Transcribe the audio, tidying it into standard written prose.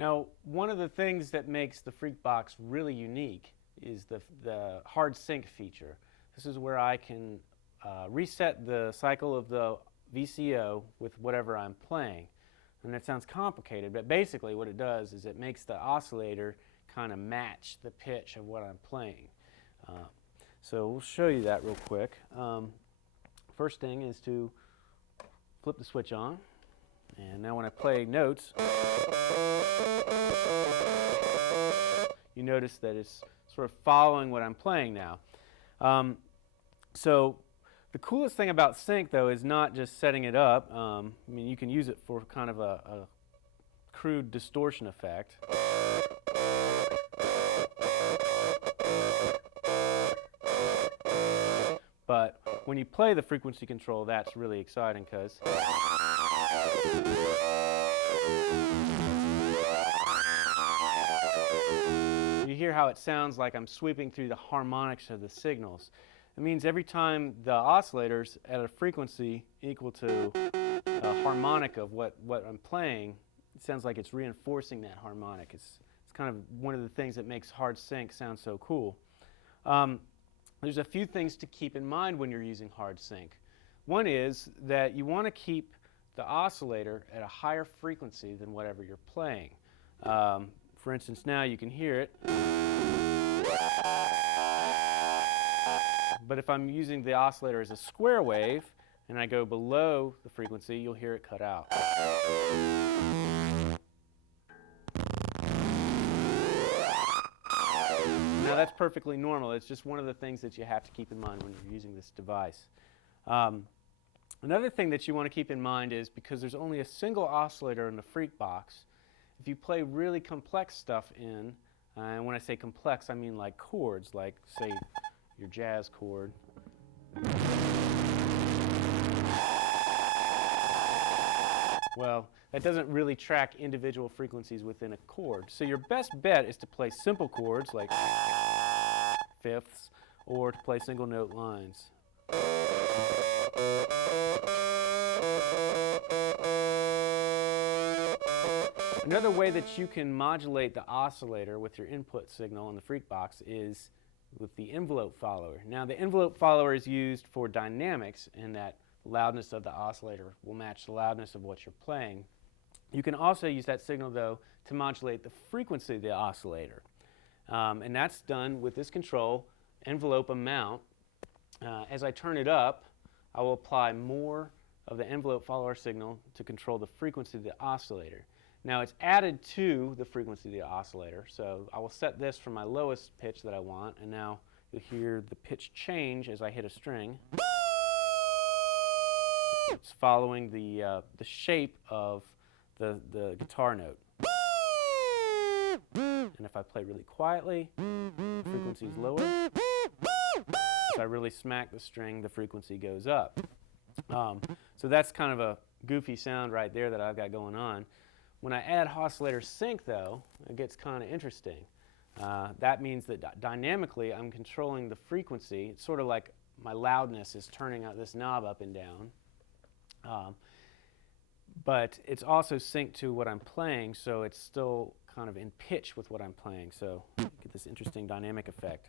Now, one of the things that makes the FreqBox really unique is the hard sync feature. This is where I can reset the cycle of the VCO with whatever I'm playing. And that sounds complicated, but basically what it does is it makes the oscillator kind of match the pitch of what I'm playing. So we'll show you that real quick. First thing is to flip the switch on. And now when I play notes, you notice that it's sort of following what I'm playing now. So the coolest thing about sync, though, is not just setting it up. I mean, you can use it for kind of a crude distortion effect. But when you play the frequency control, that's really exciting because you hear how it sounds like I'm sweeping through the harmonics of the signals. It means every time the oscillator's at a frequency equal to a harmonic of what I'm playing, it sounds like it's reinforcing that harmonic. It's kind of one of the things that makes hard sync sound so cool. There's a few things to keep in mind when you're using hard sync. One is that you want to keep the oscillator at a higher frequency than whatever you're playing. For instance, now you can hear it. But if I'm using the oscillator as a square wave and I go below the frequency, you'll hear it cut out. Now that's perfectly normal. It's just one of the things that you have to keep in mind when you're using this device. Another thing that you want to keep in mind is because there's only a single oscillator in the FreqBox, if you play really complex stuff in, and when I say complex I mean like chords, like say your jazz chord. Well, that doesn't really track individual frequencies within a chord. So your best bet is to play simple chords like fifths or to play single note lines. Another way that you can modulate the oscillator with your input signal in the FreqBox is with the envelope follower. Now the envelope follower is used for dynamics in that loudness of the oscillator will match the loudness of what you're playing. You can also use that signal, though, to modulate the frequency of the oscillator. And that's done with this control, envelope amount. As I turn it up, I will apply more of the envelope follower signal to control the frequency of the oscillator. Now it's added to the frequency of the oscillator, so I will set this for my lowest pitch that I want, and now you'll hear the pitch change as I hit a string. It's following the shape of the guitar note. And if I play really quietly, the frequency is lower. If I really smack the string, the frequency goes up. So that's kind of a goofy sound right there that I've got going on. When I add oscillator sync, though, it gets kind of interesting. That means that dynamically I'm controlling the frequency. It's sort of like my loudness is turning out this knob up and down. But it's also synced to what I'm playing, so it's still kind of in pitch with what I'm playing. So you get this interesting dynamic effect.